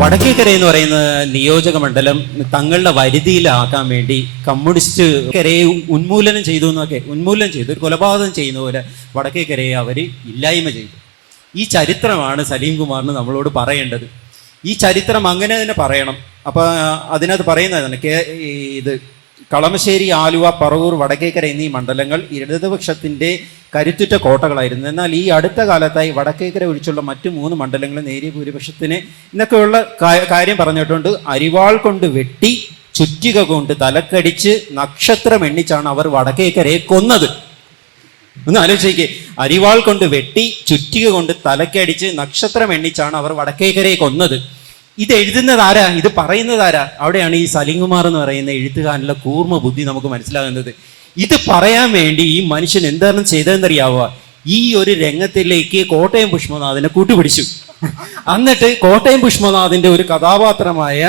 വടക്കേക്കര എന്ന് പറയുന്ന നിയോജക മണ്ഡലം തങ്ങളുടെ വരുതിയിലാക്കാൻ വേണ്ടി കമ്മ്യൂണിസ്റ്റ് കരയെ ഉന്മൂലനം ചെയ്തു എന്നൊക്കെ ഉന്മൂലനം ചെയ്തു ഒരു കൊലപാതകം ചെയ്യുന്ന പോലെ വടക്കേക്കരയെ അവർ ഇല്ലായ്മ ചെയ്തു. ഈ ചരിത്രമാണ് സലീം കുമാറിന് നമ്മളോട് പറയേണ്ടത്. ഈ ചരിത്രം അങ്ങനെ തന്നെ പറയണം. അപ്പൊ അതിനകത്ത് പറയുന്നതാണ് ഇത് കളമശ്ശേരി ആലുവ പറവൂർ വടക്കേക്കര എന്നീ മണ്ഡലങ്ങൾ ഇടതുപക്ഷത്തിന്റെ കരുത്തുറ്റ കോട്ടകളായിരുന്നു. എന്നാൽ ഈ അടുത്ത കാലത്തായി വടക്കേക്കര ഒഴിച്ചുള്ള മറ്റു മൂന്ന് മണ്ഡലങ്ങളെ നേരിയ ഭൂരിപക്ഷത്തിന് എന്നൊക്കെയുള്ള കാര്യം പറഞ്ഞിട്ടുണ്ട്. അരിവാൾ കൊണ്ട് വെട്ടി ചുറ്റിക കൊണ്ട് തലക്കടിച്ച് നക്ഷത്രം എണ്ണിച്ചാണ് അവർ വടക്കേക്കരയെ കൊന്നത്. ഒന്ന് ആലോചിക്കേ അരിവാൾ കൊണ്ട് വെട്ടി ചുറ്റിക കൊണ്ട് തലക്കടിച്ച് നക്ഷത്രം എണ്ണിച്ചാണ് അവർ വടക്കേക്കരയെ കൊന്നത്. ഇത് എഴുതുന്നത് ആരാ? ഇത് പറയുന്നത് ആരാ? അവിടെയാണ് ഈ സലിംകുമാർ എന്ന് പറയുന്ന എഴുത്തുകാരനുള്ള കൂർമ്മ ബുദ്ധി നമുക്ക് മനസ്സിലാകുന്നത്. ഇത് പറയാൻ വേണ്ടി ഈ മനുഷ്യൻ എന്താണ് ചെയ്തതെന്നറിയാവുക ഈ ഒരു രംഗത്തിലേക്ക് കോട്ടയം പുഷ്പനാഥിനെ കൂട്ടുപിടിച്ചു. എന്നിട്ട് കോട്ടയം പുഷ്പനാഥിന്റെ ഒരു കഥാപാത്രമായ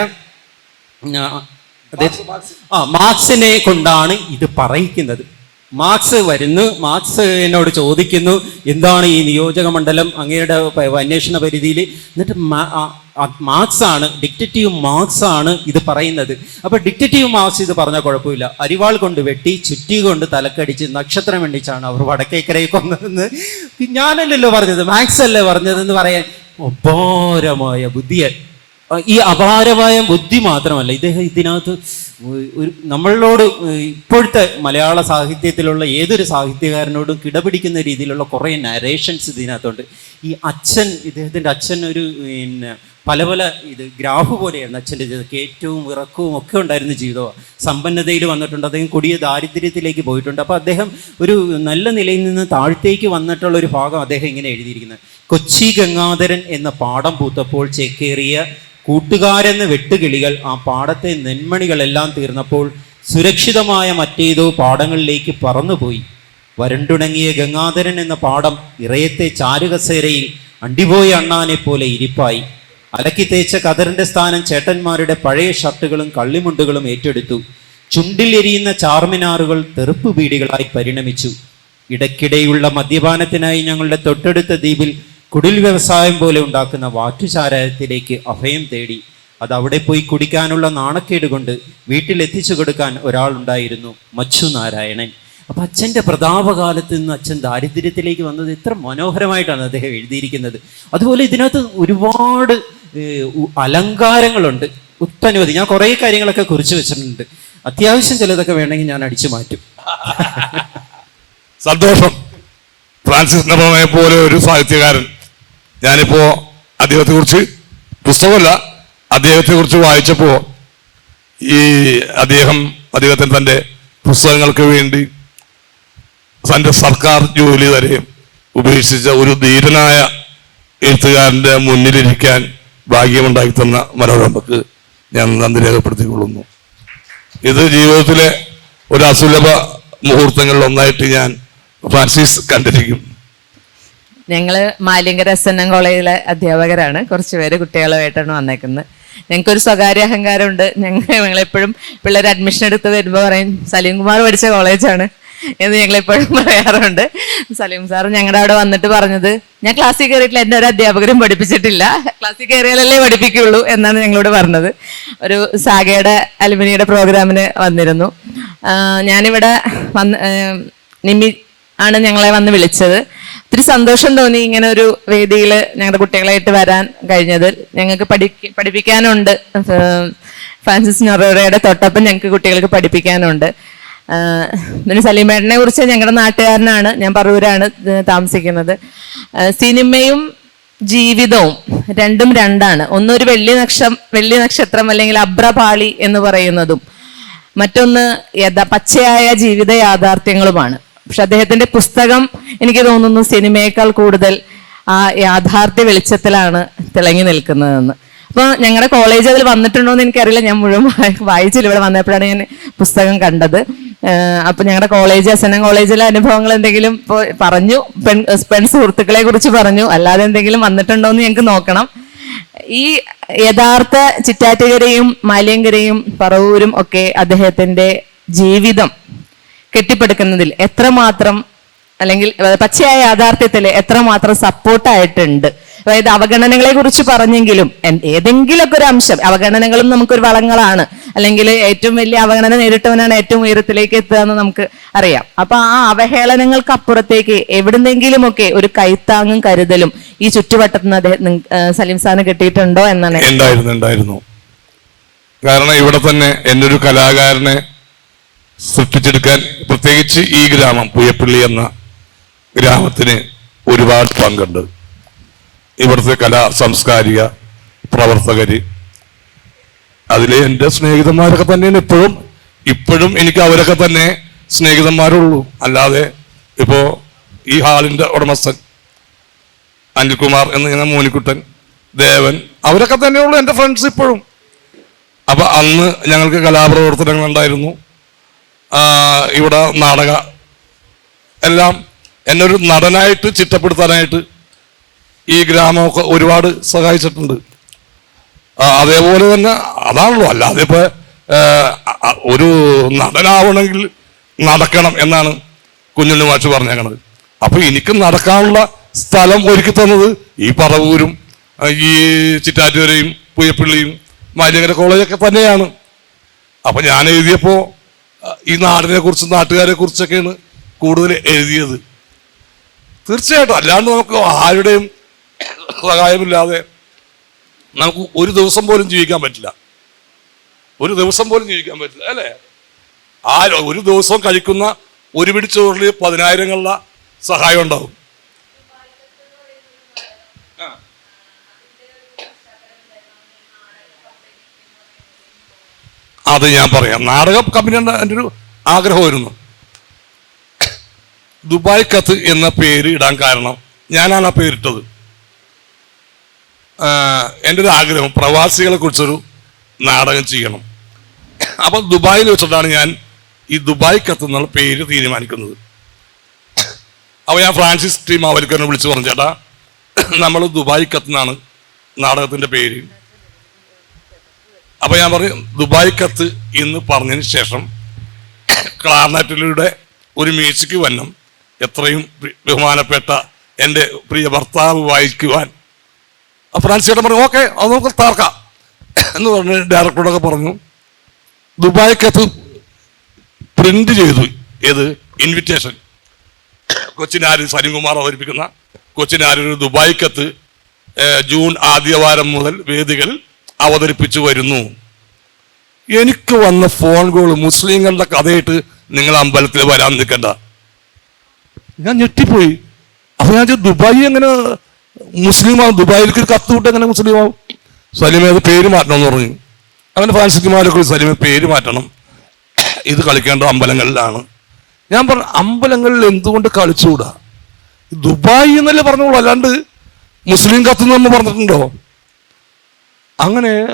ആ, മാർക്സിനെ കൊണ്ടാണ് ഇത് പറയിക്കുന്നത്. മാർക്സ് വരുന്നു. മാർക്സ് എന്നോട് ചോദിക്കുന്നു എന്താണ് ഈ നിയോജക മണ്ഡലം അങ്ങയുടെ അന്വേഷണ പരിധിയിൽ എന്നിട്ട് മാർക്സ് ആണ് ഡിക്റ്റേറ്റീവ് മാർക്സ് ആണ് ഇത് പറയുന്നത്. അപ്പൊ ഡിക്റ്റേറ്റീവ് മാർക്സ് ഇത് പറഞ്ഞാൽ കുഴപ്പമില്ല. അരിവാൾ കൊണ്ട് വെട്ടി ചുറ്റി കൊണ്ട് തലക്കടിച്ച് നക്ഷത്രം എണ്ണിച്ചാണ് അവർ വടക്കേക്കരയിൽ കൊന്നതെന്ന് ഞാനല്ലല്ലോ പറഞ്ഞത് മാക്സ് അല്ലേ പറഞ്ഞതെന്ന് പറയാൻ അപാരമായ ബുദ്ധിയെ ഈ അപാരമായ ബുദ്ധി മാത്രമല്ല ഇദ്ദേഹം ഇതിനകത്ത് ഒരു നമ്മളോട് ഇപ്പോഴത്തെ മലയാള സാഹിത്യത്തിലുള്ള ഏതൊരു സാഹിത്യകാരനോടും കിടപിടിക്കുന്ന രീതിയിലുള്ള കുറേ നരേഷൻസ് ഇതിനകത്തുണ്ട്. ഈ അച്ഛൻ ഇദ്ദേഹത്തിന്റെ അച്ഛൻ ഒരു പിന്നെ പല പല ഇത് ഗ്രാഫ് പോലെയായിരുന്നു അച്ഛന്റെ ജീവിതം. ഏറ്റവും ഇറക്കവും ഒക്കെ ഉണ്ടായിരുന്ന ജീവിതം സമ്പന്നതയിൽ വന്നിട്ടുണ്ട്. അദ്ദേഹം കൊടിയ ദാരിദ്ര്യത്തിലേക്ക് പോയിട്ടുണ്ട്. അപ്പോൾ അദ്ദേഹം ഒരു നല്ല നിലയിൽ നിന്ന് താഴത്തേക്ക് വന്നിട്ടുള്ള ഒരു ഭാഗം അദ്ദേഹം ഇങ്ങനെ എഴുതിയിരിക്കുന്നത്. കൊച്ചി ഗംഗാധരൻ എന്ന പാഠം പൂത്തപ്പോൾ ചേക്കേറിയ കൂട്ടുകാരെന്ന വെട്ടുകിളികൾ ആ പാടത്തെ നെന്മണികളെല്ലാം തീർന്നപ്പോൾ സുരക്ഷിതമായ മറ്റേതോ പാടങ്ങളിലേക്ക് പറന്നുപോയി. വരണ്ടുണങ്ങിയ ഗംഗാധരൻ എന്ന പാടം ഇറയത്തെ ചാരുകസേരയിൽ അണ്ടിപോയ അണ്ണാനെ പോലെ ഇരിപ്പായി. അലക്കി തേച്ച കതറിന്റെ സ്ഥാനം ചേട്ടന്മാരുടെ പഴയ ഷർട്ടുകളും കള്ളിമുണ്ടുകളും ഏറ്റെടുത്തു. ചുണ്ടിൽ എരിയുന്ന ചാർമിനാറുകൾ തെറുപ്പ് ബീഡികളായി പരിണമിച്ചു. ഇടയ്ക്കിടെയുള്ള മദ്യപാനത്തിനായി ഞങ്ങളുടെ തൊട്ടടുത്ത ദ്വീപിൽ കുടിൽ വ്യവസായം പോലെ ഉണ്ടാക്കുന്ന വാറ്റുചാരായത്തിലേക്ക് അഭയം തേടി. അത് അവിടെ പോയി കുടിക്കാനുള്ള നാണക്കേട് കൊണ്ട് വീട്ടിൽ എത്തിച്ചു കൊടുക്കാൻ ഒരാളുണ്ടായിരുന്നു മച്ചു നാരായണൻ അപ്പൊ അച്ഛന്റെ പ്രതാപകാലത്ത് നിന്ന് അച്ഛൻ ദാരിദ്ര്യത്തിലേക്ക് വന്നത് ഇത്ര മനോഹരമായിട്ടാണ് അദ്ദേഹം എഴുതിയിരിക്കുന്നത്. അതുപോലെ ഇതിനകത്ത് ഒരുപാട് അലങ്കാരങ്ങളുണ്ട്. ഒട്ടനവധി. ഞാൻ കുറേ കാര്യങ്ങളൊക്കെ കുറിച്ച് വെച്ചിട്ടുണ്ട്. അത്യാവശ്യം ചിലതൊക്കെ വേണമെങ്കിൽ ഞാൻ അടിച്ചു മാറ്റും. സന്തോഷം. ഫ്രാൻസിസ് നബമയെ പോലെ ഒരു സാഹിത്യകാരൻ ഞാനിപ്പോ അദ്ദേഹത്തെ കുറിച്ച് പുസ്തകമല്ല അദ്ദേഹത്തെ കുറിച്ച് വായിച്ചപ്പോ ഈ അദ്ദേഹം അദ്ദേഹത്തിന് തന്റെ പുസ്തകങ്ങൾക്ക് വേണ്ടി തന്റെ സർക്കാർ ജോലി വരെ ഉപേക്ഷിച്ച ഒരു ധീരനായ എഴുത്തുകാരന്റെ മുന്നിലിരിക്കാൻ ഭാഗ്യമുണ്ടാക്കി തന്ന മനോരമക്ക് ഞാൻ നന്ദി രേഖപ്പെടുത്തിക്കൊള്ളുന്നു. ഇത് ജീവിതത്തിലെ ഒരു അസുലഭ മുഹൂർത്തങ്ങളിൽ ഒന്നായിട്ട് ഞാൻ ഫ്രാൻസിസ് കണ്ടിരിക്കും. ഞങ്ങൾ മാലിങ്കര എസ് എൻ എം കോളേജിലെ അധ്യാപകരാണ്. കുറച്ച് പേര് കുട്ടികളുമായിട്ടാണ് വന്നേക്കുന്നത്. ഞങ്ങൾക്കൊരു സ്വകാര്യ അഹങ്കാരമുണ്ട്. ഞങ്ങൾ ഞങ്ങളെപ്പോഴും പിള്ളേർ അഡ്മിഷൻ എടുത്ത് വരുമ്പോൾ പറയും സലീം കുമാർ പഠിച്ച കോളേജാണ് എന്ന് ഞങ്ങളെപ്പോഴും പറയാറുണ്ട്. സലീം സാർ ഞങ്ങളുടെ അവിടെ വന്നിട്ട് പറഞ്ഞത് ഞാൻ ക്ലാസ്സിൽ കയറിയിട്ടില്ല എന്റെ ഒരു അധ്യാപകരും പഠിപ്പിച്ചിട്ടില്ല. ക്ലാസ്സിൽ കയറിയാലല്ലേ പഠിപ്പിക്കുള്ളൂ എന്നാണ് ഞങ്ങളോട് പറഞ്ഞത്. ഒരു സാഗയുടെ അലുമിനിയുടെ പ്രോഗ്രാമിന് വന്നിരുന്നു. ഞാനിവിടെ വന്ന് നിമി ആണ് ഞങ്ങളെ വന്ന് വിളിച്ചത്. ഒത്തിരി സന്തോഷം തോന്നി ഇങ്ങനെ ഒരു വേദിയിൽ ഞങ്ങളുടെ കുട്ടികളായിട്ട് വരാൻ കഴിഞ്ഞത്. ഞങ്ങൾക്ക് പഠി പഠിപ്പിക്കാനുണ്ട്. ഫ്രാൻസിസ് നൊറോറയുടെ തൊട്ടപ്പം ഞങ്ങൾക്ക് കുട്ടികൾക്ക് പഠിപ്പിക്കാനുണ്ട്. പിന്നെ സലീമേട്ടനെ കുറിച്ച് ഞങ്ങളുടെ നാട്ടുകാരനാണ്. ഞാൻ പറവൂരാണ് താമസിക്കുന്നത്. സിനിമയും ജീവിതവും രണ്ടും രണ്ടാണ്. ഒന്നൊരു വെള്ളി നക്ഷം വെള്ളി നക്ഷത്രം അല്ലെങ്കിൽ അബ്രപാളി എന്ന് പറയുന്നതും മറ്റൊന്ന് യഥാ പച്ചയായ ജീവിത യാഥാർത്ഥ്യങ്ങളുമാണ്. പക്ഷെ അദ്ദേഹത്തിന്റെ പുസ്തകം എനിക്ക് തോന്നുന്നു സിനിമയേക്കാൾ കൂടുതൽ ആ യാഥാർത്ഥ്യ വെളിച്ചത്തിലാണ് തിളങ്ങി നിൽക്കുന്നതെന്ന്. അപ്പോൾ ഞങ്ങളുടെ കോളേജ് അതിൽ വന്നിട്ടുണ്ടോ എന്ന് എനിക്കറിയില്ല. ഞാൻ മുഴുവൻ വായിച്ചില്ല. ഇവിടെ വന്നപ്പോഴാണ് ഞാൻ പുസ്തകം കണ്ടത്. അപ്പൊ ഞങ്ങളുടെ കോളേജ് എസ് എൻ എം കോളേജിലെ അനുഭവങ്ങൾ എന്തെങ്കിലും പറഞ്ഞു? പെൺ പെൺ സുഹൃത്തുക്കളെ കുറിച്ച് പറഞ്ഞു? അല്ലാതെ എന്തെങ്കിലും വന്നിട്ടുണ്ടോ എന്ന് ഞങ്ങൾക്ക് നോക്കണം. ഈ യഥാർത്ഥ ചിറ്റാറ്റുകരയും മാലിയങ്കരയും പറവൂരും ഒക്കെ അദ്ദേഹത്തിന്റെ ജീവിതം കെട്ടിപ്പടുക്കുന്നതിൽ എത്രമാത്രം അല്ലെങ്കിൽ പച്ചയായ യാഥാർത്ഥ്യത്തിൽ എത്രമാത്രം സപ്പോർട്ടായിട്ടുണ്ട് അതായത് അവഗണനകളെ കുറിച്ച് പറഞ്ഞെങ്കിലും ഏതെങ്കിലുമൊക്കെ ഒരു അംശം അവഗണനകളും നമുക്കൊരു വളങ്ങളാണ്. അല്ലെങ്കിൽ ഏറ്റവും വലിയ അവഗണന നേരിട്ടവനാണ് ഏറ്റവും ഉയരത്തിലേക്ക് എത്തുക എന്ന് നമുക്ക് അറിയാം. അപ്പൊ ആ അവഹേളനങ്ങൾക്ക് അപ്പുറത്തേക്ക് എവിടുന്നെങ്കിലുമൊക്കെ ഒരു കൈത്താങ്ങും കരുതലും ഈ ചുറ്റുവട്ടത്ത് അദ്ദേഹം സലീം സാറിന് കിട്ടിയിട്ടുണ്ടോ എന്നാണ് ഉണ്ടായിരുന്നു കാരണം ഇവിടെ തന്നെ എന്റെ ഒരു കലാകാരനെ സൃഷ്ടിച്ചെടുക്കാൻ പ്രത്യേകിച്ച് ഈ ഗ്രാമം പുയപ്പള്ളി എന്ന ഗ്രാമത്തിന് ഒരുപാട് പങ്കുണ്ട്. ഇവിടുത്തെ കലാ സാംസ്കാരിക പ്രവർത്തകര് അതിലെ എന്റെ സ്നേഹിതന്മാരൊക്കെ തന്നെയാണ് ഇപ്പോഴും. ഇപ്പോഴും എനിക്ക് അവരൊക്കെ തന്നെ സ്നേഹിതന്മാരുള്ളൂ. അല്ലാതെ ഇപ്പോ ഈ ഹാളിന്റെ ഉടമസ്ഥൻ അനിൽകുമാർ എന്ന് ഇങ്ങനെ മോനിക്കുട്ടൻ ദേവൻ അവരൊക്കെ തന്നെയുള്ളൂ എന്റെ ഫ്രണ്ട്സ് ഇപ്പോഴും. അപ്പൊ അന്ന് ഞങ്ങൾക്ക് കലാപ്രവർത്തനങ്ങൾ ഉണ്ടായിരുന്നു ഇവിടെ നാടക എല്ലാം എന്നൊരു നടനായിട്ട് ചിട്ടപ്പെടുത്താനായിട്ട് ഈ ഗ്രാമമൊക്കെ ഒരുപാട് സഹായിച്ചിട്ടുണ്ട്. അതേപോലെ തന്നെ അതാണല്ലോ അല്ലാതെ ഇപ്പൊ ആ, അ- ഒരു നടനാവണമെങ്കിൽ നടക്കണം എന്നാണ് കുഞ്ഞുണ്ണി മാഷ് പറഞ്ഞേക്കണത്. അപ്പോൾ എനിക്ക് നടക്കാനുള്ള സ്ഥലം ഒരുക്കി തന്നത് ഈ പറവൂരും ഈ ചിറ്റാറ്റുവരയും പുയപ്പള്ളിയും മാലിയങ്കര കോളേജൊക്കെ തന്നെയാണ്. അപ്പോൾ ഞാൻ എഴുതിയപ്പോ ആ, ഈ നാടിനെ കുറിച്ചും നാട്ടുകാരെ കുറിച്ചൊക്കെയാണ് കൂടുതൽ എഴുതിയത്. തീർച്ചയായിട്ടും അല്ലാണ്ട് നമുക്ക് ആരുടെയും സഹായമില്ലാതെ നമുക്ക് ഒരു ദിവസം പോലും ജീവിക്കാൻ പറ്റില്ല. ഒരു ദിവസം പോലും ജീവിക്കാൻ പറ്റില്ല അല്ലേ? ആ ഒരു ദിവസം കഴിക്കുന്ന ഒരു പിടി ചോറിൽ പതിനായിരങ്ങളുടെ സഹായം ഉണ്ടാവും. അത് ഞാൻ പറയാം. നാടക കമ്പനിയുടെ എന്റെ ഒരു ആഗ്രഹമായിരുന്നു. ദുബായ് കത്ത് എന്ന പേര് ഇടാൻ കാരണം ഞാനാണ് ആ പേരിട്ടത്. എന്റെ ഒരു ആഗ്രഹം പ്രവാസികളെ കുറിച്ചൊരു നാടകം ചെയ്യണം. അപ്പൊ ദുബായിൽ വെച്ചിട്ടാണ് ഞാൻ ഈ ദുബായ് കത്ത് എന്നുള്ള പേര് തീരുമാനിക്കുന്നത്. അപ്പോൾ ഞാൻ ഫ്രാൻസിസ് ടീം മാവലിക്കറിനെ വിളിച്ച് പറഞ്ഞു ചേട്ടാ നമ്മൾ ദുബായ് കത്ത് എന്നാണ് നാടകത്തിന്റെ പേര് അപ്പൊ ഞാൻ പറഞ്ഞു ദുബായ് കത്ത് എന്ന് പറഞ്ഞതിന് ശേഷം ക്ലാർനറ്റിലൂടെ ഒരു മ്യൂസിക് വന്നം എത്രയും ബഹുമാനപ്പെട്ട എന്റെ പ്രിയ ഭർത്താവ് വായിക്കുവാൻ. അപ്പൊ ഫ്രാൻസ് ചേട്ടൻ പറഞ്ഞു ഓക്കെ അത് നമുക്ക് താർക്കാം എന്ന് പറഞ്ഞ് ഡയറക്ടറോടൊക്കെ പറഞ്ഞു ദുബായ് കത്ത് പ്രിന്റ് ചെയ്തു. ഏത്? ഇൻവിറ്റേഷൻ കൊച്ചിനാര് സലിംകുമാർ അവതരിപ്പിക്കുന്ന കൊച്ചിനാര് ഒരു ദുബായ് കത്ത് ജൂൺ ആദ്യവാരം മുതൽ വേദികളിൽ അവതരിപ്പിച്ചു വരുന്നു. എനിക്ക് വന്ന ഫോൺ കോൾ മുസ്ലിങ്ങളുടെ കഥയിട്ട് നിങ്ങൾ അമ്പലത്തിൽ വരാൻ നിൽക്കണ്ട. ഞാൻ ഞെട്ടിപ്പോയി. അപ്പൊ ഞാൻ ദുബായി എങ്ങനെ മുസ്ലിമാവും? ദുബായിലേക്ക് ഒരു കത്ത് വിട്ട് എങ്ങനെ മുസ്ലിമാവും? സലിമ അത് പേര് മാറ്റണം എന്ന് പറഞ്ഞു. അങ്ങനെ ഫാൻസിമാരൊക്കെ സലിമ പേര് മാറ്റണം. ഇത് കളിക്കേണ്ട അമ്പലങ്ങളിലാണ്. ഞാൻ പറഞ്ഞു അമ്പലങ്ങളിൽ എന്തുകൊണ്ട് കളിച്ചുകൂടാ? ദുബായി എന്നല്ലേ പറഞ്ഞോളൂ അല്ലാണ്ട് മുസ്ലിം എന്ന് പറഞ്ഞിട്ടുണ്ടോ? അങ്ങനെ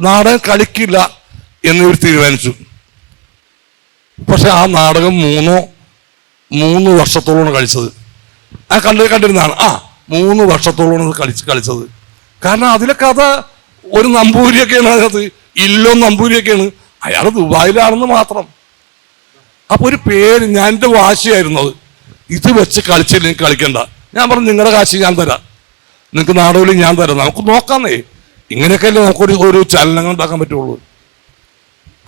നാടകം കളിക്കില്ല എന്ന് തീരുമാനിച്ചു. പക്ഷെ ആ നാടകം മൂന്നോ മൂന്ന് വർഷത്തോളമാണ് കളിച്ചത്. ആ കണ്ട് കണ്ടിരുന്നതാണ്. ആ മൂന്ന് വർഷത്തോളമാണ് കളിച്ച് കളിച്ചത്. കാരണം അതിലെ കഥ ഒരു നമ്പൂരിയൊക്കെയാണ് അതിനകത്ത്. ഇല്ലോ നമ്പൂരിയൊക്കെയാണ്. അയാൾ ദുബായിലാണെന്ന് മാത്രം. അപ്പൊ ഒരു പേര് ഞാൻ എന്റെ വാശിയായിരുന്നു അത്. ഇത് വെച്ച് കളിച്ചില്ലെങ്കിൽ കളിക്കണ്ട. ഞാൻ പറഞ്ഞു നിങ്ങളുടെ കാശ് ഞാൻ തരാം. നിങ്ങൾക്ക് നാടോളി ഞാൻ തരാം. നമുക്ക് നോക്കാന്നേ. ഇങ്ങനെയൊക്കെയല്ലേ നമുക്കൊരു ഒരു ചലനങ്ങൾ ഉണ്ടാക്കാൻ പറ്റുള്ളൂ.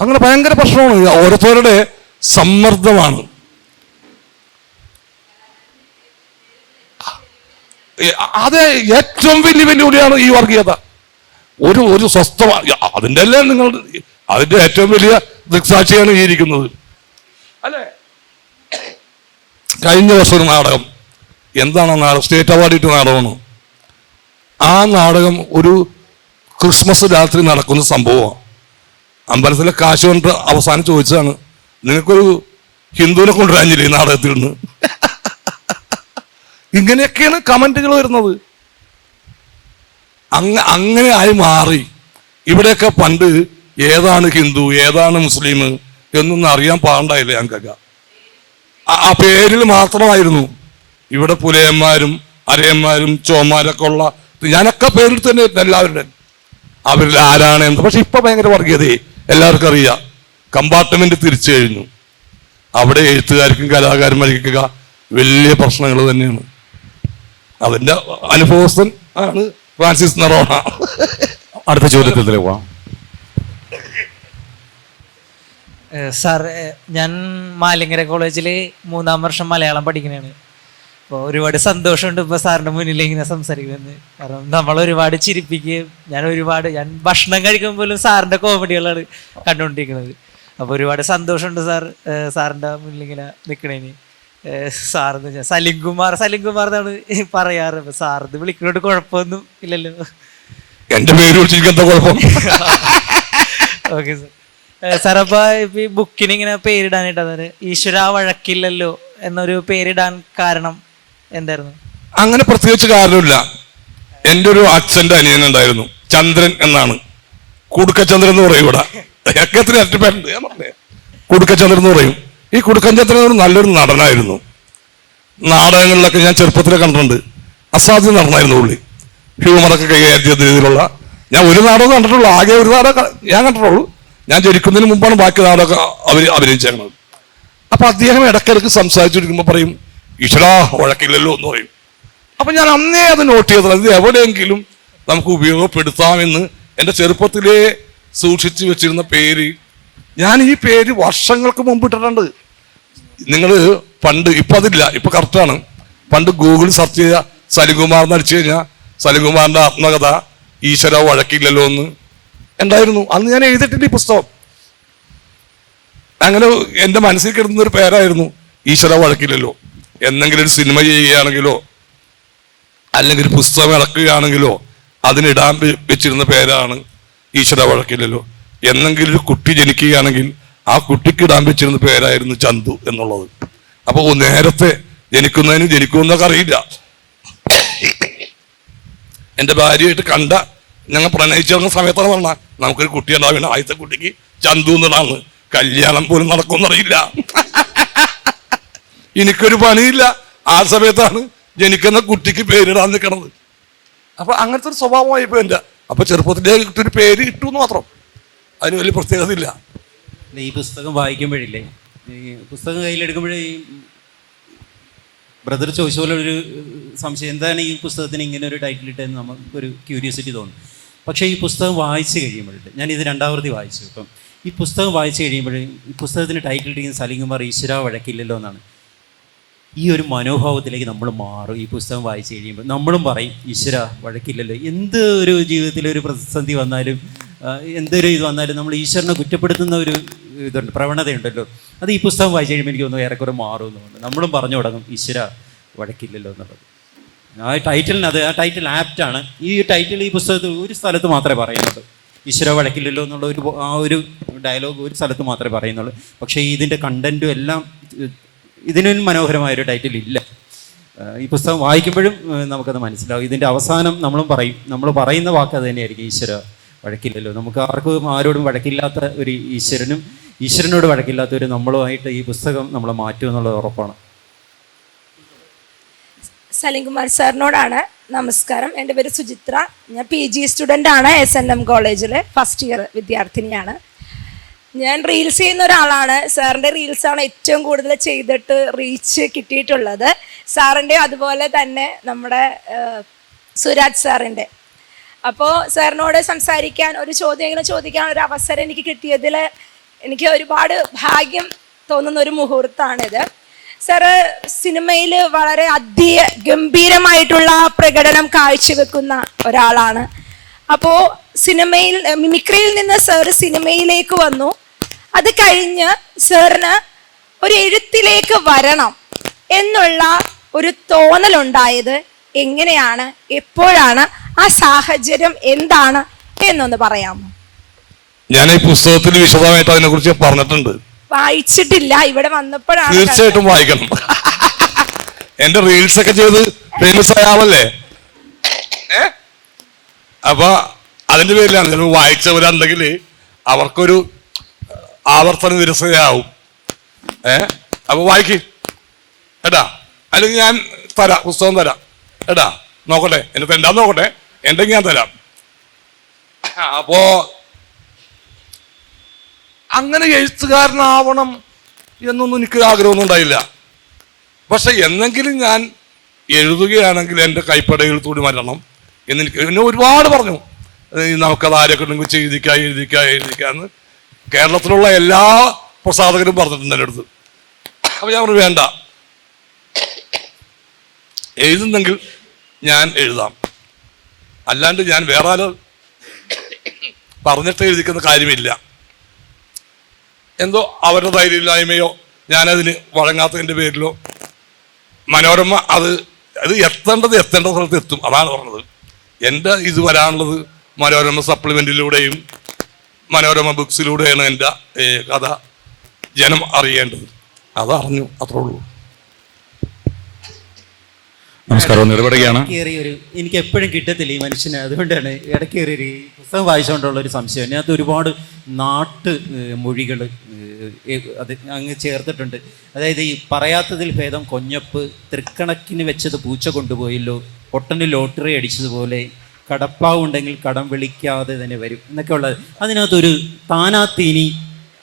അങ്ങനെ ഭയങ്കര പ്രശ്നമാണ്. ഓരോരുത്തരുടെ സമ്മർദ്ദമാണ്. അത് ഏറ്റവും വലിയ വെല്ലുവിളിയാണ് ഈ വർഗീയത. ഒരു ഒരു സ്വസ്ഥ അതിന്റെ അല്ലേ നിങ്ങൾ അതിന്റെ ഏറ്റവും വലിയ ദൃക്സാക്ഷിയാണ് ഈ ഇരിക്കുന്നത്. അല്ലേ? കഴിഞ്ഞ വർഷം ഒരു നാടകം. എന്താണ് നാടകം? സ്റ്റേറ്റ് അവാർഡ് ഇട്ട് നാടകമാണ്? ആ നാടകം ഒരു ക്രിസ്മസ് രാത്രി നടക്കുന്ന സംഭവമാണ്. അമ്പലത്തിലെ കാശ് കൊണ്ട് അവസാനം ചോദിച്ചതാണ് നിങ്ങൾക്കൊരു ഹിന്ദുവിനെ കൊണ്ടുവരാഞ്ഞില്ലേ ഈ നാടകത്തിൽ നിന്ന്? ഇങ്ങനെയൊക്കെയാണ് കമന്റുകൾ വരുന്നത്. അങ്ങ അങ്ങനെ ആയി മാറി. ഇവിടെയൊക്കെ പണ്ട് ഏതാണ് ഹിന്ദു ഏതാണ് മുസ്ലിം എന്നൊന്നും അറിയാൻ പാണ്ടായില്ല ഞങ്ങൾക്കൊക്കെ. ആ പേരിൽ മാത്രമായിരുന്നു. ഇവിടെ പുലയന്മാരും അരയന്മാരും ചോമാരൊക്കെ ഉള്ള ഞാനൊക്കെ പേരിൽ തന്നെ എല്ലാവരുടെ അവരിൽ ആരാണ് എന്ന്. പക്ഷെ ഇപ്പൊ ഭയങ്കര വർഗീയതയെ എല്ലാവർക്കും അറിയാം. കമ്പാർട്ട്മെന്റ് തിരിച്ചു കഴിഞ്ഞു. അവിടെ എഴുത്തുകാർക്കും കലാകാരന്മാർക്കൊക്കെ വലിയ പ്രശ്നങ്ങൾ തന്നെയാണ്. അതിന്റെ അനുഭവസ്ഥൻ ആണ് ഫ്രാൻസിസ് നറോണ. അടുത്ത ചോദ്യത്തിൽ പോവാം. സാർ ഞാൻ മാലിങ്കര കോളേജിൽ മൂന്നാം വർഷം മലയാളം പഠിക്കുന്നതാണ് അപ്പോൾ ഒരുപാട് സന്തോഷമുണ്ട് ഇപ്പോൾ സാറിന്റെ മുന്നിൽ ഇങ്ങനെ സംസാരിക്കുമെന്ന് കാരണം നമ്മൾ ഒരുപാട് ചിരിപ്പിക്കുകയും ഞാൻ ഒരുപാട് ഞാൻ ഭക്ഷണം കഴിക്കുമ്പോൾ പോലും സാറിന്റെ കോമഡികളാണ് കണ്ടുകൊണ്ടിരിക്കുന്നത്. അപ്പോൾ ഒരുപാട് സന്തോഷമുണ്ട് സാർ സാറിന്റെ സാറിന്റെ മുന്നിൽ ഇങ്ങനെ നിൽക്കണേന്. സാർ എന്ന് വെച്ചാൽ സലിം കുമാർ സലിം കുമാർ എന്നാണ് പറയാറ്. അപ്പോൾ സാറിന് വിളിക്കുന്നോണ്ട് കുഴപ്പമൊന്നും ഇല്ലല്ലോ. എന്റെ പേര് കുഴപ്പം? Okay sir. സാർ അപ്പൊ ഈ ബുക്കിന് ഇങ്ങനെ പേരിടാനായിട്ട് അതായത് ഈശ്വര വഴക്കില്ലല്ലോ എന്നൊരു പേരിടാൻ കാരണം എന്തായിരുന്നു? അങ്ങനെ പ്രത്യേകിച്ച് കാരണമില്ല എന്റെ ഒരു അച്ഛന്റെ അനിയൻ ഉണ്ടായിരുന്നു. ചന്ദ്രൻ എന്നാണ്. കുടുക്കചന്ദ്രൻ എന്ന് പറയും ഇവിടെ. എക്കത്തിന് അറ്റ ഞാൻ പറഞ്ഞേ. കുടുക്കചന്ദ്രൻ എന്ന് പറയും. ഈ കുടുക്കചന്ദ്രൻ നല്ലൊരു നടനായിരുന്നു. നാടകങ്ങളിലൊക്കെ ഞാൻ ചെറുപ്പത്തിലെ കണ്ടിട്ടുണ്ട്. അസാധ്യ നടനായിരുന്നു പുള്ളി. ഹ്യൂമറൊക്കെ കൈകാര്യം ചെയ്ത രീതിയിലുള്ള. ഞാൻ ഒരു നാടകം കണ്ടിട്ടുള്ളൂ. ആകെ ഒരു നാടകം ഞാൻ കണ്ടിട്ടുള്ളൂ. ഞാൻ ജനിക്കുന്നതിന് മുമ്പാണ് ബാക്കി നാടകം അവർ അഭിനയിച്ചേക്കുന്നത്. അപ്പൊ അദ്ദേഹം ഇടയ്ക്കിടയ്ക്ക് സംസാരിച്ചിരിക്കുമ്പോൾ പറയും ഈശ്വരാ വഴക്കില്ലല്ലോ എന്ന് പറയും. അപ്പൊ ഞാൻ അന്നേ അത് നോട്ട് ചെയ്തത് ഇത് എവിടെയെങ്കിലും നമുക്ക് ഉപയോഗപ്പെടുത്താമെന്ന് എന്റെ ചെറുപ്പത്തിലേ സൂക്ഷിച്ചു വെച്ചിരുന്ന പേര്. ഞാൻ ഈ പേര് വർഷങ്ങൾക്ക് മുമ്പ് ഇട്ടിട്ടുണ്ട്. നിങ്ങൾ പണ്ട് ഇപ്പം അതില്ല ഇപ്പം കറക്റ്റാണ് പണ്ട് ഗൂഗിൾ സെർച്ച് ചെയ്ത സലികുമാർ എന്ന് അടിച്ചു കഴിഞ്ഞാൽ സലികുമാറിന്റെ ആത്മകഥ ഈശ്വര വഴക്കില്ലല്ലോ എന്ന് ഉണ്ടായിരുന്നു. അന്ന് ഞാൻ എഴുതിയിട്ടുണ്ട് ഈ പുസ്തകം. അങ്ങനെ എന്റെ മനസ്സിൽ കിടന്നൊരു പേരായിരുന്നു ഈശ്വര വഴക്കില്ലല്ലോ. എന്തെങ്കിലും ഒരു സിനിമ ചെയ്യുകയാണെങ്കിലോ അല്ലെങ്കിൽ ഒരു പുസ്തകം ഇറക്കുകയാണെങ്കിലോ അതിനിടാൻ വെച്ചിരുന്ന പേരാണ് ഈശ്വര വഴക്കില്ലല്ലോ. എന്തെങ്കിലും ഒരു കുട്ടി ജനിക്കുകയാണെങ്കിൽ ആ കുട്ടിക്ക് ഇടാൻ വെച്ചിരുന്ന പേരായിരുന്നു ചന്തു എന്നുള്ളത്. അപ്പോൾ നേരത്തെ ജനിക്കുന്നതിന് ജനിക്കുമെന്നൊക്കെ അറിയില്ല. എന്റെ ഭാര്യയായിട്ട് കണ്ട ഞങ്ങൾ പ്രണയിച്ചിറങ്ങുന്ന സമയത്താണ് പറഞ്ഞ നമുക്കൊരു കുട്ടി ഉണ്ടാവില്ല. ആദ്യത്തെ കുട്ടിക്ക് ചന്തു എന്നിടാന്ന് കല്യാണം പോലും നടക്കുമെന്നറിയില്ല എനിക്കൊരു പണിയില്ല. ആ സമയത്താണ് ജനിക്കുന്ന കുട്ടിക്ക് പേരിടാൻ നിൽക്കണത്. അപ്പൊ അങ്ങനത്തെ ഒരു സ്വഭാവമായി ഇപ്പൊ എന്റെ അപ്പൊ ചെറുപ്പത്തിലേ ഒരു പേര് ഇട്ടു എന്ന് മാത്രം. അതിന് വലിയ പ്രത്യേകത ഇല്ല ഈ പുസ്തകം വായിക്കുമ്പോഴില്ലേ പുസ്തകം കയ്യിലെടുക്കുമ്പോഴേ ഈ ബ്രദർ ചോദിച്ച പോലെ ഒരു സംശയം എന്താണ് ഈ പുസ്തകത്തിന് ഇങ്ങനെ ഒരു ടൈറ്റിൽ ഇട്ടെന്ന് നമുക്കൊരു ക്യൂരിയോസിറ്റി തോന്നും. പക്ഷേ ഈ പുസ്തകം വായിച്ചു കഴിയുമ്പോഴുണ്ട് ഞാൻ ഇത് രണ്ടാമതി വായിച്ചു. ഇപ്പം ഈ പുസ്തകം വായിച്ചു കഴിയുമ്പോഴേ പുസ്തകത്തിന് ടൈറ്റിൽ ഇട്ടിരിക്കുന്ന സലിംകുമാർ ഈശ്വര വഴക്കില്ലല്ലോ എന്നാണ്. ഈ ഒരു മനോഭാവത്തിലേക്ക് നമ്മൾ മാറും. ഈ പുസ്തകം വായിച്ചു കഴിയുമ്പോൾ നമ്മളും പറയും ഈശ്വര വഴക്കില്ലല്ലോ. എന്ത് ഒരു ജീവിതത്തിൽ ഒരു പ്രതിസന്ധി വന്നാലും എന്തൊരു ഇത് വന്നാലും നമ്മൾ ഈശ്വരനെ കുറ്റപ്പെടുത്തുന്ന ഒരു ഇതുണ്ട് പ്രവണതയുണ്ടല്ലോ. അത് ഈ പുസ്തകം വായിച്ചു കഴിയുമ്പോൾ എനിക്ക് തോന്നുന്നു ഏറെക്കുറെ മാറുമെന്ന് തോന്നുന്നു. നമ്മളും പറഞ്ഞു തുടങ്ങും ഈശ്വര വഴക്കില്ലല്ലോ എന്നുള്ളത്. ആ ടൈറ്റിലിന് അത് ആ ടൈറ്റിൽ ആപ്റ്റാണ് ഈ ടൈറ്റിൽ ഈ പുസ്തകത്തിൽ ഒരു സ്ഥലത്ത് മാത്രമേ പറയുന്നുള്ളൂ. ഈശ്വര വഴക്കില്ലല്ലോ എന്നുള്ള ഒരു ആ ഒരു ഡയലോഗ് ഒരു സ്ഥലത്ത് മാത്രമേ പറയുന്നുള്ളൂ. പക്ഷേ ഇതിന്റെ കണ്ടന്റും എല്ലാം ഇതിനും മനോഹരമായ ഒരു ടൈറ്റിൽ ഇല്ല ഈ പുസ്തകം വായിക്കുമ്പോഴും നമുക്കത് മനസ്സിലാവും. ഇതിന്റെ അവസാനം നമ്മളും പറയും. നമ്മൾ പറയുന്ന വാക്ക് അത് തന്നെയായിരിക്കും ഈശ്വര വഴക്കില്ലല്ലോ. നമുക്ക് ആർക്കും ആരോടും വഴക്കില്ലാത്ത ഒരു ഈശ്വരനും ഈശ്വരനോട് വഴക്കില്ലാത്ത ഒരു നമ്മളുമായിട്ട് ഈ പുസ്തകം നമ്മളെ മാറ്റും എന്നുള്ളത് ഉറപ്പാണ്. സലിംകുമാർ സാറിനോടാണ് നമസ്കാരം. എന്റെ പേര് സുചിത്ര. ഞാൻ പി ജി സ്റ്റുഡന്റ് ആണ്. എസ് എൻ എം കോളേജിൽ ഫസ്റ്റ് ഇയർ വിദ്യാർത്ഥിനിയാണ്. ഞാൻ റീൽസ് ചെയ്യുന്ന ഒരാളാണ്. സാറിന്റെ റീൽസാണ് ഏറ്റവും കൂടുതൽ ചെയ്തിട്ട് റീച്ച് കിട്ടിയിട്ടുള്ളത്. സാറിന്റെ അതുപോലെ തന്നെ നമ്മുടെ സുരാജ് സാറിന്റെ അപ്പോൾ സാറിനോട് സംസാരിക്കാൻ ഒരു ചോദ്യമെങ്കിലും ചോദിക്കാൻ ഒരു അവസരം എനിക്ക് കിട്ടിയതിൽ എനിക്ക് ഒരുപാട് ഭാഗ്യം തോന്നുന്ന ഒരു മുഹൂർത്തമാണിത് സാറ് സിനിമയിൽ വളരെ അതി ഗംഭീരമായിട്ടുള്ള പ്രകടനം കാഴ്ചവെക്കുന്ന ഒരാളാണ്. അപ്പോൾ സിനിമയിൽ മിമിക്രിയിൽ നിന്ന് സാറ് സിനിമയിലേക്ക് വന്നു. അത് കഴിഞ്ഞ് സാറിന് ഒരു എഴുത്തിലേക്ക് വരണം എന്നുള്ള ഒരു തോന്നലുണ്ടായത് എങ്ങനെയാണ്? എപ്പോഴാണ്? ആ സാഹചര്യം എന്താണ്? എന്നൊന്ന് പറയാമോ? ഞാൻ ഈ പുസ്തകത്തിൽ വിശദമായിട്ട് അതിനെ കുറിച്ച് പറഞ്ഞിട്ടുണ്ട്. വായിച്ചിട്ടില്ല. ഇവിടെ വന്നപ്പോഴാണ് തീർച്ചയായിട്ടും വായിക്കണം. എന്റെ റീൽസ് ഒക്കെ ചെയ്ത് ഫേമസ് ആയ ആളല്ലേ? ഏ? അപ്പൊ അതിന്റെ പേരിലാണ്. ചിലപ്പോൾ വായിച്ചവരുണ്ടെങ്കിൽ അവർക്കൊരു ആവർത്തന നിരസതയാവും ഏ? അപ്പൊ വായിക്ക്. എടാ അല്ലെങ്കിൽ ഞാൻ തരാം പുസ്തകം തരാം. എടാ നോക്കട്ടെ എന്റെ എന്താ നോക്കട്ടെ. എന്തെങ്കിലും ഞാൻ തരാം. അപ്പോ അങ്ങനെ എഴുത്തുകാരനാവണം എന്നൊന്നും എനിക്ക് ആഗ്രഹമൊന്നും ഉണ്ടായില്ല. പക്ഷെ എന്നെങ്കിലും ഞാൻ എഴുതുകയാണെങ്കിൽ എന്റെ കൈപ്പടയിൽ തൂടി മരണം എന്നെനിക്ക് എന്നെ ഒരുപാട് പറഞ്ഞു. നമുക്കത് ആരൊക്കെ ഉണ്ടെങ്കിൽ ചെയ്തിക്കാം എഴുതിക്കാം എഴുതിക്കാന്ന് കേരളത്തിലുള്ള എല്ലാ പ്രസാധകരും പറഞ്ഞിട്ടുണ്ട് എന്റെ അടുത്ത്. അപ്പൊ ഞാൻ വേണ്ട. എഴുതുന്നെങ്കിൽ ഞാൻ എഴുതാം. അല്ലാണ്ട് ഞാൻ വേറെ ആരോ പറഞ്ഞിട്ട് എഴുതിക്കുന്ന കാര്യമില്ല. എന്തോ അവരുടെ ധൈര്യമില്ലായ്മയോ ഞാനതിന് വഴങ്ങാത്തതിന്റെ പേരിലോ. മനോരമ അത് അത് എത്തേണ്ടത് എത്തേണ്ട സ്ഥലത്ത് എത്തും. അതാണ് പറഞ്ഞത്. എന്റെ ഇത് വരാനുള്ളത് മനോരമ സപ്ലിമെന്റിലൂടെയും മനോരമ ബുക്സിലൂടെയാണ് എന്റെ കഥ ജനം അറിയേണ്ടത്. അതറിഞ്ഞു അത്രേ ഉള്ളൂ. നമസ്കാരം ഇടപെടുകയാണ് എനിക്ക് എപ്പോഴും കിട്ടത്തില്ല ഈ മനുഷ്യന്. അതുകൊണ്ടാണ് ഇടയ്ക്ക് ഒരു പുസ്തകം വായിച്ചുകൊണ്ടുള്ള ഒരു സംശയം അതിനകത്ത് ഒരുപാട് നാട്ട് മൊഴികൾ അത് അങ്ങ് ചേർത്തിട്ടുണ്ട്. അതായത് ഈ പറയാത്തതിൽ ഭേദം കൊഞ്ഞപ്പ് തൃക്കണക്കിന് വെച്ചത് പൂച്ച കൊണ്ടുപോയല്ലോ പൊട്ടന് ലോട്ടറി അടിച്ചതുപോലെ കടപ്പാവുണ്ടെങ്കിൽ കടം വിളിക്കാതെ തന്നെ വരും എന്നൊക്കെ ഉള്ളത്. അതിനകത്തൊരു താനാത്തീനി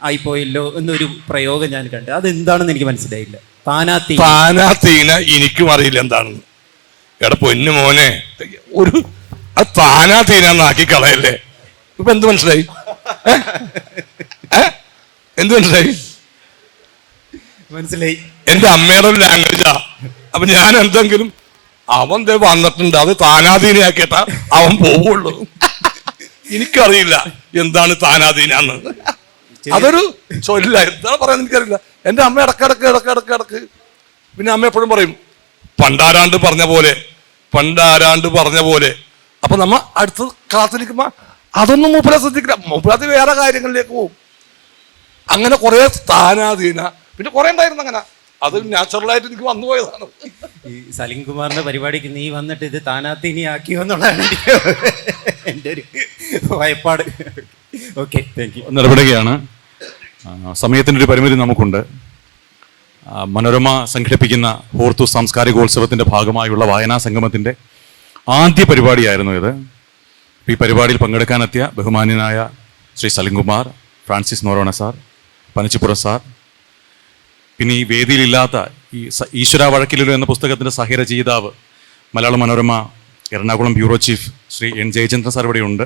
ആയിപ്പോയല്ലോ എന്നൊരു പ്രയോഗം ഞാൻ കണ്ടു. അതെന്താണെന്ന് എനിക്ക് മനസ്സിലായില്ല. താനാത്തീനി. താനാത്തീന എനിക്കും അറിയില്ല എന്താണെന്ന് എടാ പൊന്നു മോനെ ഒരു അത് താനാത്തീനാക്കി കളയല്ലേ. ഇപ്പൊ എന്ത് മനസ്സിലായി? എന്ത് മനസ്സിലായി? മനസ്സിലായി. എന്റെ അമ്മയുടെ ഒരു ലാംഗ്വേജാ അപ്പൊ ഞാൻ എന്തെങ്കിലും അവൻ വന്നിട്ടുണ്ട്. അത് താനാധീനയാക്കിയിട്ടാ അവൻ പോവുള്ളൂ. എനിക്കറിയില്ല എന്താണ് താനാധീനാന്ന്. അതൊരു ചൊല്ല. എന്താ പറയാൻ എനിക്കറിയില്ല. എന്റെ അമ്മ ഇടക്കിടക്ക് ഇടക്കിടക്ക് ഇടയ്ക്ക് പിന്നെ അമ്മ എപ്പോഴും പറയും പണ്ടാരാണ്ട് പറഞ്ഞ പോലെ പണ്ടാരാണ്ട് പറഞ്ഞ പോലെ. അപ്പൊ നമ്മ അടുത്ത കാത്തിരിക്കുമ്പോ അതൊന്നും മൂപ്പര ശ്രദ്ധിക്കില്ല. മൂപ്പരാത്തി വേറെ കാര്യങ്ങളിലേക്ക് പോകും അങ്ങനെ കുറെ സ്ഥാനാധീന പിന്നെ കുറെ ഉണ്ടായിരുന്നു അങ്ങനെ. അത് നാച്ചുറലായിട്ട് എനിക്ക് വന്നു പോയതാണ്. ഈ സലിം കുമാറിന്റെ പരിപാടിക്ക് നീ വന്നിട്ട് ഇത് താനാത്തിനി ആക്കിയോ എന്നുള്ളതാണ് എന്റെ ഒരു ഭയപ്പാട്. ഓക്കെ താങ്ക് യു നിലപെടുകയാണ് സമയത്തിന്റെ ഒരു പരിമിതി നമുക്കുണ്ട്. മനോരമ സംഘടിപ്പിക്കുന്ന ഹോർത്തു സാംസ്കാരികോത്സവത്തിന്റെ ഭാഗമായുള്ള വായനാ സംഗമത്തിന്റെ ആദ്യ പരിപാടിയായിരുന്നു ഇത്. ഈ പരിപാടിയിൽ പങ്കെടുക്കാനെത്തിയ ബഹുമാന്യനായ ശ്രീ സലിംകുമാർ ഫ്രാൻസിസ് നോറോണ സാർ പനച്ചിപ്പുറ സാർ പിന്നെ ഈ വേദിയിലില്ലാത്ത ഈ ഈശ്വര വഴക്കിലു എന്ന പുസ്തകത്തിന്റെ സഹരചയിതാവ് Malayala Manorama Ernakulam bureau chief Shri N Jayachandran sir ഇവിടെയുണ്ട്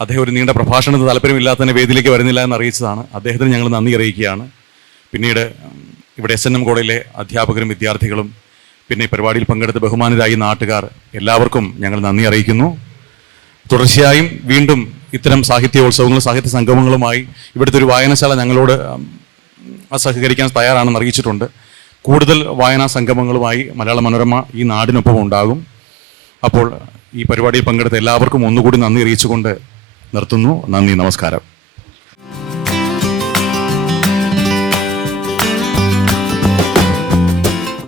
അദ്ദേഹം ഒരു നീണ്ട പ്രഭാഷണത്തിന് താല്പര്യമില്ലാത്തതിന് വേദിയിലേക്ക് വരുന്നില്ല എന്ന് അറിയിച്ചതാണ്. അദ്ദേഹത്തിന് ഞങ്ങൾ നന്ദി അറിയിക്കുകയാണ്. പിന്നീട് ഇവിടെ എസ് എൻ എം കോളേജിലെ അധ്യാപകരും വിദ്യാർത്ഥികളും പിന്നെ ഈ പരിപാടിയിൽ പങ്കെടുത്ത ബഹുമാനരായി നാട്ടുകാർ എല്ലാവർക്കും ഞങ്ങൾ നന്ദി അറിയിക്കുന്നു. തുടർച്ചയായും വീണ്ടും ഇത്തരം സാഹിത്യോത്സവങ്ങളും സാഹിത്യ സംഗമങ്ങളുമായി ഇവിടുത്തെ ഒരു വായനശാല ഞങ്ങളോട് സഹകരിക്കാൻ തയ്യാറാണെന്ന് അറിയിച്ചിട്ടുണ്ട്. കൂടുതൽ വായനാ സംഗമങ്ങളുമായി മലയാള മനോരമ ഈ നാടിനൊപ്പം ഉണ്ടാകും. അപ്പോൾ ഈ പരിപാടിയിൽ പങ്കെടുത്ത എല്ലാവർക്കും ഒന്നുകൂടി നന്ദി അറിയിച്ചുകൊണ്ട് നിർത്തുന്നു. നന്ദി നമസ്കാരം.